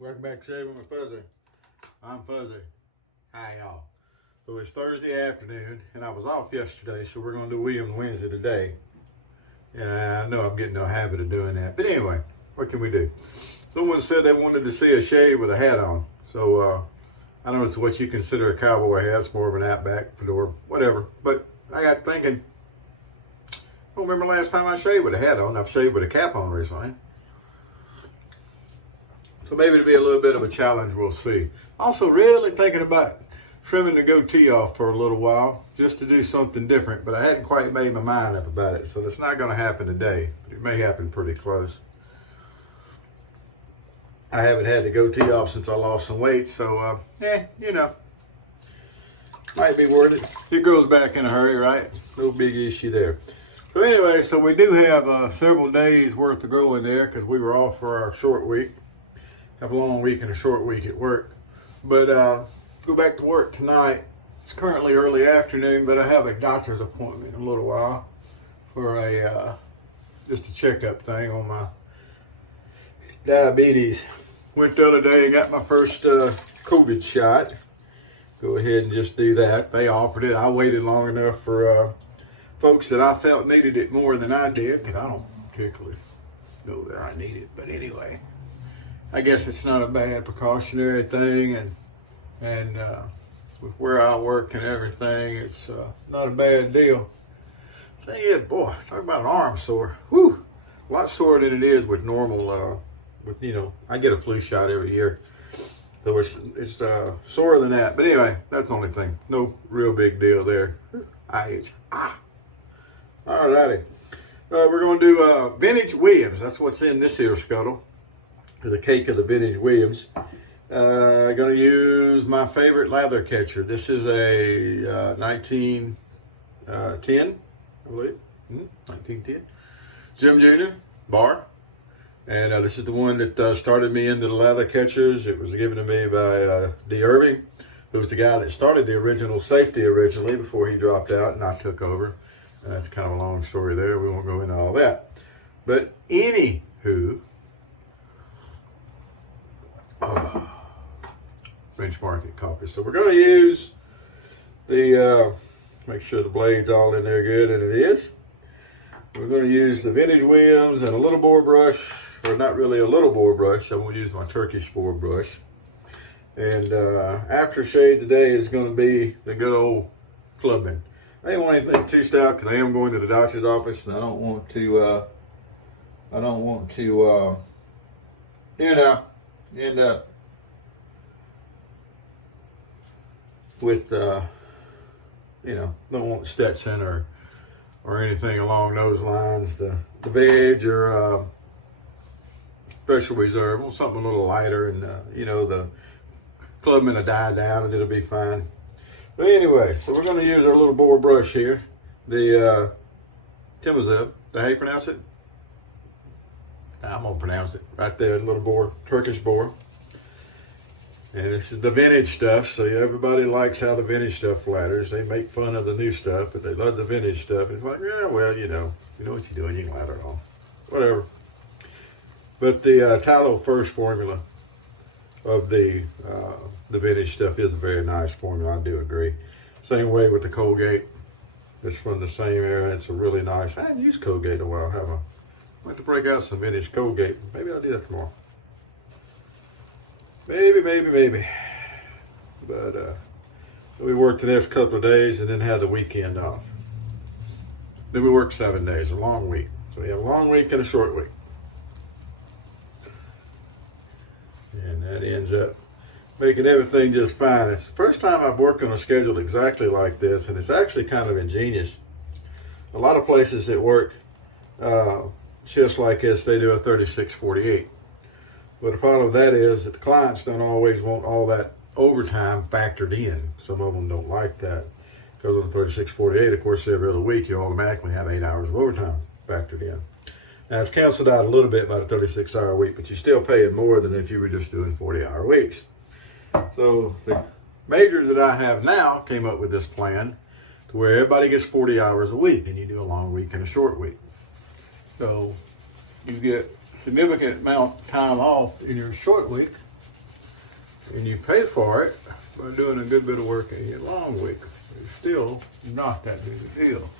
Welcome back to Shaving with Fuzzy. I'm Fuzzy. Hi, y'all. So it's Thursday afternoon, and I was off yesterday, so we're going to do Williams Wednesday today. Yeah, I know I'm getting no habit of doing that. But anyway, what can we do? Someone said they wanted to see a shave with a hat on. So I don't know it's what you consider a cowboy hat. It's more of an outback, fedora, whatever. But I got thinking, I don't remember last time I shaved with a hat on. I've shaved with a cap on recently. So maybe it'll be a little bit of a challenge, we'll see. Also really thinking about trimming the goatee off for a little while, just to do something different, but I hadn't quite made my mind up about it, so it's not gonna happen today, but it may happen pretty close. I haven't had the goatee off since I lost some weight, so you know, might be worth it. It grows back in a hurry, right? No big issue there. So anyway, so we do have several days worth of growing there because we were off for our short week. Have a long week and a short week at work. But go back to work tonight. It's currently early afternoon, but I have a doctor's appointment in a little while for a just a checkup thing on my diabetes. Went the other day and got my first COVID shot. Go ahead and just do that. They offered it. I waited long enough for folks that I felt needed it more than I did, because I don't particularly know that I need it. But anyway, I guess it's not a bad precautionary thing, and with where I work and everything, it's not a bad deal. Thing is, boy, talk about an arm sore. Whew, a lot sore than it is with normal. With I get a flu shot every year, so it's sorer than that. But anyway, that's the only thing. No real big deal there. Alrighty, we're gonna do vintage Williams. That's what's in this here scuttle. The cake of the vintage Williams. Going to use my favorite lather catcher. This is a 1910, I believe. 1910. Jim Jr. bar. And this is the one that started me into the lather catchers. It was given to me by D. Irving, who was the guy that started the original Safety originally before he dropped out and I took over. That's kind of a long story there. We won't go into all that. But anywho, French Market coffee. So we're going to use the, make sure the blade's all in there good, and it is. We're going to use the vintage Williams and a little bore brush, or not really a little bore brush. I'm going to use my Turkish bore brush. And aftershave today is going to be the good old Clubman. I didn't want anything too stout because I am going to the doctor's office, and I don't want to end up with don't want Stetson or anything along those lines. The veg or Special Reserve, well, something a little lighter, and the Clubman will die down and it'll be fine. But anyway, so we're going to use our little bore brush here, the Timazeb. How you pronounce it? I'm gonna pronounce it right there, little bore, Turkish bore. And this is the vintage stuff, so everybody likes how the vintage stuff ladders. They make fun of the new stuff, but they love the vintage stuff. It's like, yeah, well, you know what you're doing, you can ladder it on. Whatever. But the Tallow First formula of the vintage stuff is a very nice formula, I do agree. Same way with the Colgate. It's from the same era. It's a really nice, I haven't used Colgate in a while, have I? I want to break out some vintage Colgate. Maybe I'll do that tomorrow. Maybe. But we work the next couple of days and then have the weekend off. Then we work 7 days, a long week. So we have a long week and a short week. And that ends up making everything just fine. It's the first time I've worked on a schedule exactly like this, and it's actually kind of ingenious. A lot of places that work shifts like this, they do a 36-48. But the problem with that is that the clients don't always want all that overtime factored in. Some of them don't like that. Because on the 36-48, of course, every other week, you automatically have 8 hours of overtime factored in. Now, it's canceled out a little bit by the 36-hour week, but you're still paying more than if you were just doing 40-hour weeks. So the major that I have now came up with this plan to where everybody gets 40 hours a week, and you do a long week and a short week. So you get significant amount of time off in your short week and you pay for it by doing a good bit of work in your lawn wick. It's still not that big a deal.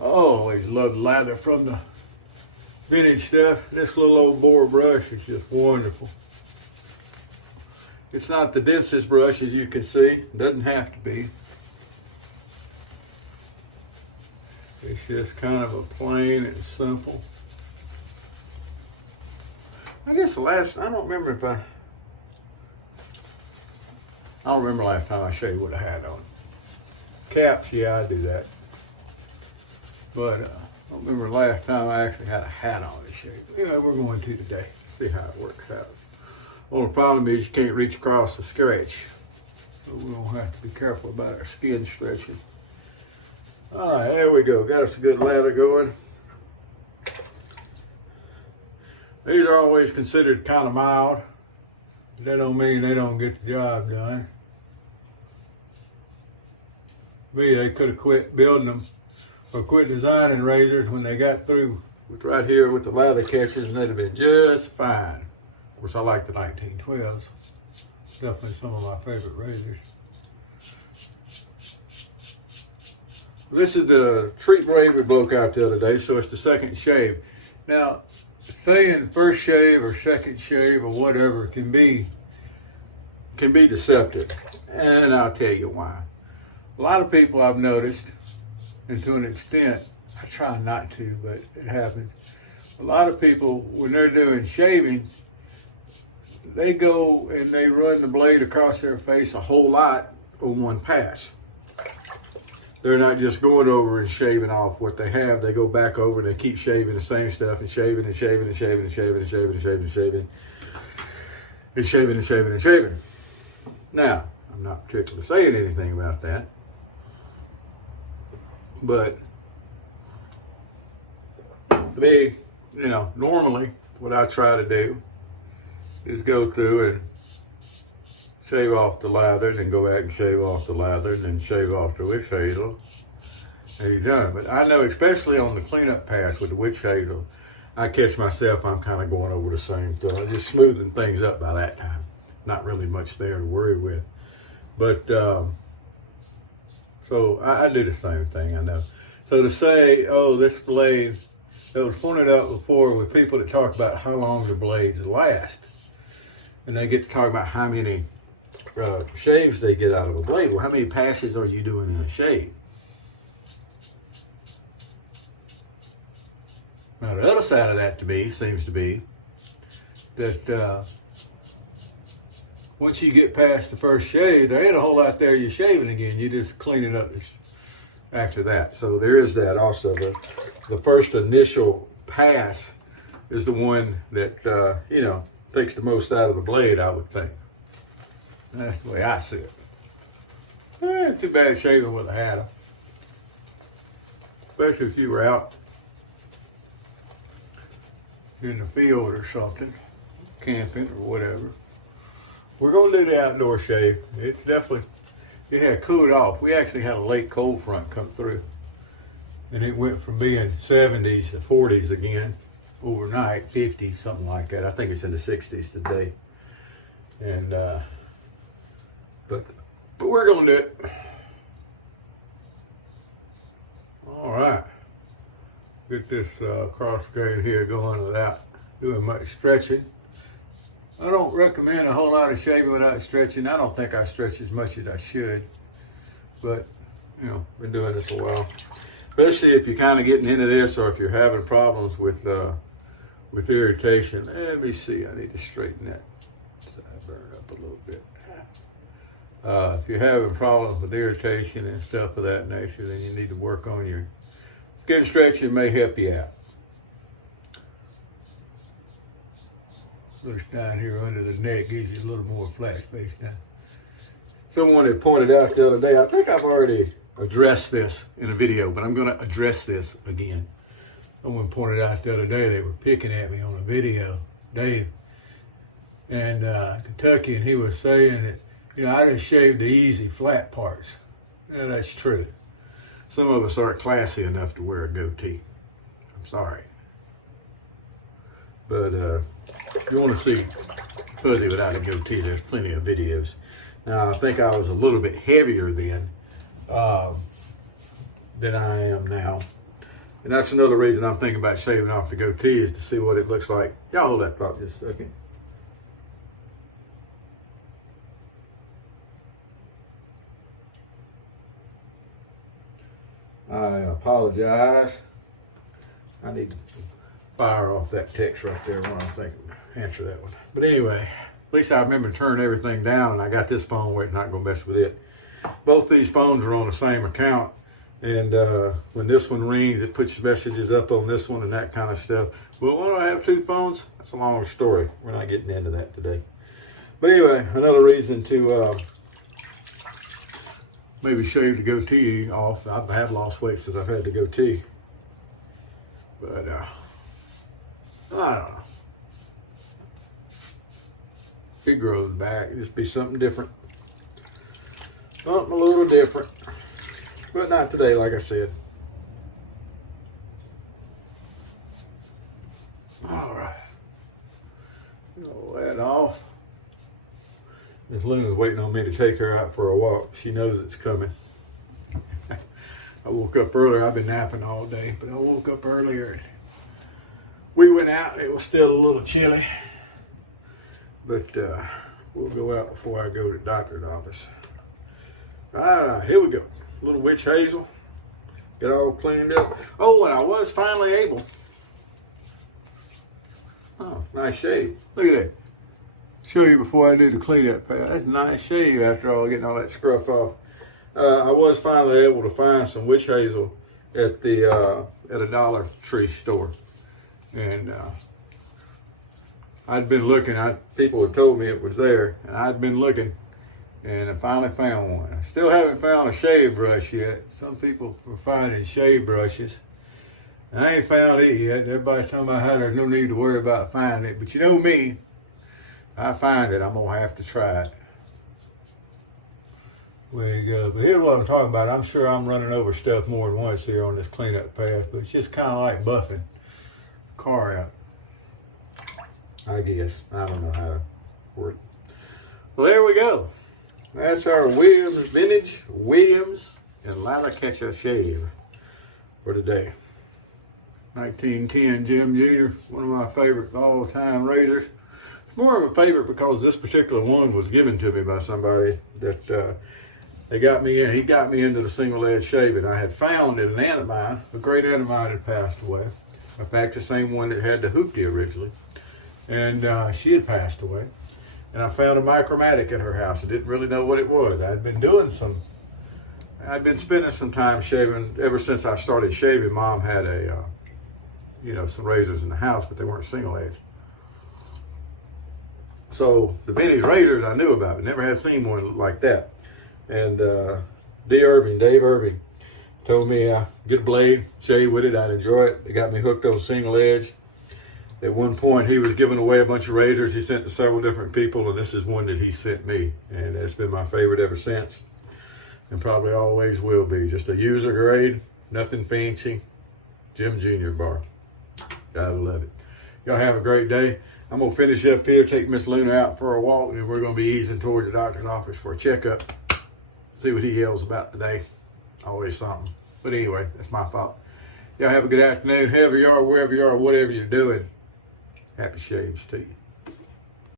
I always loved lather from the vintage stuff. This little old boar brush is just wonderful. It's not the densest brush, as you can see. It doesn't have to be. It's just kind of a plain and simple. I guess I don't remember last time I shaved with a hat on. Caps, yeah, I do that. But I don't remember last time I actually had a hat on to shave. Yeah, we're going to today. See how it works out. Only problem is you can't reach across the stretch. So we're going to have to be careful about our skin stretching. All right, there we go. Got us a good lather going. These are always considered kind of mild. That don't mean they don't get the job done. Me, they could have quit building them or quit designing razors when they got through with right here with the lather catchers, and they'd have been just fine. Of course, I like the 1912s. Definitely some of my favorite razors. This is the treat braid we broke out the other day, so it's the second shave. Now, saying first shave or second shave or whatever can be deceptive, and I'll tell you why. A lot of people I've noticed, and to an extent, I try not to, but it happens. A lot of people, when they're doing shaving, they go and they run the blade across their face a whole lot on one pass. They're not just going over and shaving off what they have. They go back over and they keep shaving the same stuff and shaving and shaving and shaving and shaving and shaving and shaving and shaving and shaving and shaving and shaving. Now, I'm not particularly saying anything about that, but to me, normally what I try to do is go through and shave off the lather, and then go back and shave off the lather, and then shave off the witch hazel, and you're done. But I know, especially on the cleanup pass with the witch hazel, I catch myself, I'm kind of going over the same stuff. I'm just smoothing things up by that time. Not really much there to worry with. But, so I do the same thing, I know. So to say, oh, this blade, that was pointed out before with people that talk about how long the blades last. And they get to talk about how many shaves they get out of a blade. Well, how many passes are you doing in a shave? Now, the other side of that to me seems to be that once you get past the first shave, there ain't a whole lot there you're shaving again. You just clean it up after that. So there is that also. The first initial pass is the one that, takes the most out of the blade, I would think. That's the way I see it. Too bad shaving with a hat on. Especially if you were out in the field or something, camping or whatever. We're going to do the outdoor shave. It's definitely, it had cooled off. We actually had a late cold front come through. And it went from being 70s to 40s again overnight, 50s, something like that. I think it's in the 60s today. And, but we're going to do it. All right. Get this cross grain here going without doing much stretching. I don't recommend a whole lot of shaving without stretching. I don't think I stretch as much as I should. But, been doing this a while. Especially if you're kind of getting into this, or if you're having problems with irritation. Let me see, I need to straighten that sideburn up a little bit. If you're having problems with irritation and stuff of that nature, then you need to work on your skin stretching. May help you out. Looks down here under the neck, gives you a little more flat space now. Someone had pointed out the other day, I think I've already addressed this in a video, but I'm going to address this again. Someone pointed out the other day, they were picking at me on a video, Dave, and Kentucky, and he was saying that, I just shaved the easy flat parts. Yeah, that's true. Some of us aren't classy enough to wear a goatee. I'm sorry. But if you want to see fuzzy without a goatee. There's plenty of videos. Now, I think I was a little bit heavier then than I am now. And that's another reason I'm thinking about shaving off the goatee, is to see what it looks like. Y'all hold that thought just a second. I apologize. I need to fire off that text right there when I'm thinking, answer that one. But anyway, at least I remember to turn everything down, and I got this phone where it's not going to mess with it. Both these phones are on the same account, and when this one rings, it puts messages up on this one and that kind of stuff. Well, why do I have two phones? That's a long story. We're not getting into that today. But anyway, another reason to maybe shave the goatee off. I have lost weight since I've had the goatee. But I don't know. It grows back. It'll just be something different. Something a little different. But not today, like I said. All right. Roll that off. Miss Luna's waiting on me to take her out for a walk. She knows it's coming. I woke up earlier. I've been napping all day, but I woke up earlier. We went out. It was still a little chilly, but we'll go out before I go to the doctor's office. All right, here we go. Little witch hazel. Get all cleaned up. Oh, and I was finally able. Oh, nice shave. Look at that. Show you before I do the cleanup. That's a nice shave after all, getting all that scruff off. I was finally able to find some witch hazel at the at a Dollar Tree store, and I'd been looking. People had told me it was there, and I'd been looking, and I finally found one. I still haven't found a shave brush yet. Some people are finding shave brushes. I ain't found it yet. Everybody's talking about how there's no need to worry about finding it, but you know me. I find it, I'm gonna have to try it. There you go. But here's what I'm talking about. I'm sure I'm running over stuff more than once here on this cleanup path, but it's just kind of like buffing the car out, I guess. I don't know how to word it. Well, there we go. That's our Williams Vintage Williams and Lalaketcha shave for today. 1910 Jim Jr., one of my favorite all-time razors. More of a favorite because this particular one was given to me by somebody that they got me in. He got me into the single edge shaving. I had found that an aunt of mine, a great aunt of mine, had passed away. In fact, the same one that had the hoopty originally. And she had passed away. And I found a Micromatic at her house. I didn't really know what it was. I'd been spending some time shaving ever since I started shaving. Mom had some razors in the house, but they weren't single edge. So the vintage razors I knew about, but never had seen one like that. And Dave Irving, told me get a blade, shave with it, I'd enjoy it. They got me hooked on single edge. At one point, he was giving away a bunch of razors he sent to several different people, and this is one that he sent me. And it's been my favorite ever since, and probably always will be. Just a user grade, nothing fancy. Jim Jr. bar. Gotta love it. Y'all have a great day. I'm going to finish up here, take Miss Luna out for a walk, and we're going to be easing towards the doctor's office for a checkup. See what he yells about today. Always something. But anyway, that's my fault. Y'all have a good afternoon. Whoever you are, wherever you are, whatever you're doing, happy shaves to you.